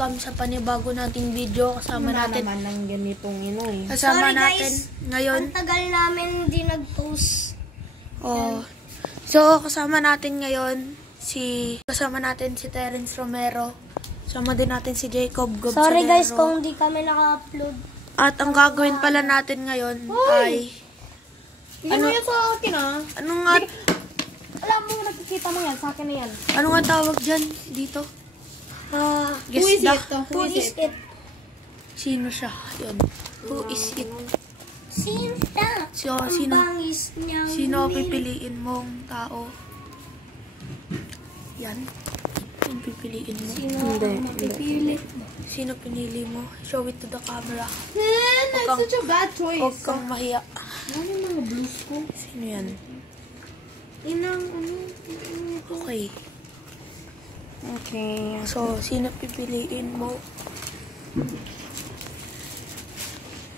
welcome sa panibago nating video. Kasama natin naman ng ganitong Kasama Sorry, natin guys. ngayon. Ang tagal namin hindi nag-post. Oh. So, kasama natin ngayon si Terence Romero. Kasama din natin si Jacob Gobsalero. Sorry guys kung di kami naka-upload. At ang gagawin pala natin ngayon ay Ano yan sa akin ano nga Alam mo, nakikita mo yan. Sa akin na yan. ano nga tawag diyan dito? Who is it? Who is it? Sino siya? Yun. Who is it? Sinta. So, Ang sino bangis niyang sino lumili. pipiliin mong tao? Yan. Yung pipiliin mo. Sino ang mapipili? Sino pinili mo? Show it to the camera. That's such a bad choice. Huwag kang mahiya. Ano yung mga blues ko? Sino yan? Inang, Okay. Okay. So, sino pipiliin mo?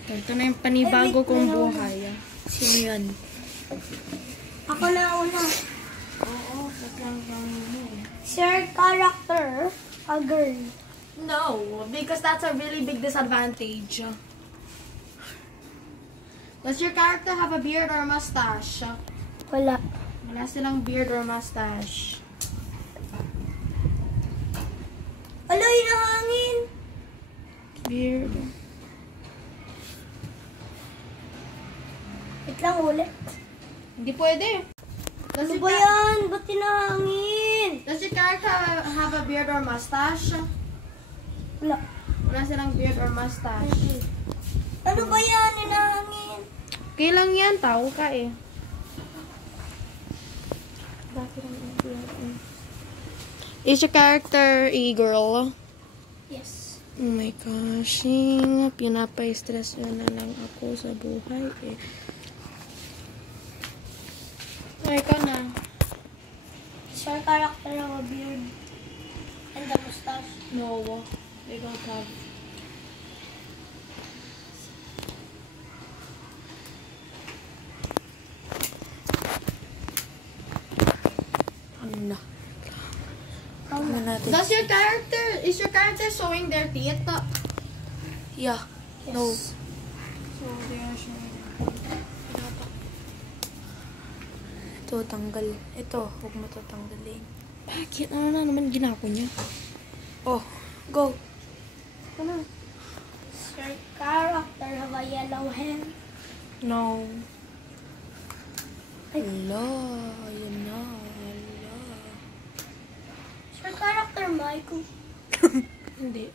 Ito na yung panibago kong buhay. Sino yan? Ako na una. Oo, lang mo. Sir character, a girl. No, because that's a really big disadvantage. Does your character have a beard or a mustache? Wala. Wala silang beard or mustache. Aloy na hangin. Beard. Wait lang ulit. Hindi pwede. Does Ano your, ba yan? Ba't tinahangin? does your character have a beard or mustache? Wala. Wala silang beard or mustache. Ano ba yan? Hinahangin. Okay lang yan, tao ka eh. Is your character a girl? Yes. Oh my gosh, pinapa-stress na lang ako sa buhay eh. Ay, ikaw na. Sir character, a beard. And a mustache. No, they don't have. Ano? Ano natin? Is your character showing their teeth? Yeah. No. So, they are showing Ito, tanggal. Ito, huwag mo ito tanggalin. Bakit? Ano na naman ginako niya? Oh, go. Ano? Sir character, have a yellow hair. No. Hello. Yun na. Hello. Sir character, Michael. Hindi.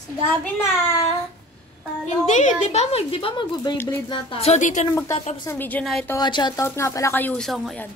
Si Gabi na. Hello, Hindi, guys. di ba mag-Beyblade na tayo? So, dito na magtatapos ng video na ito. At shoutout nga pala kay Yusong. Ayan.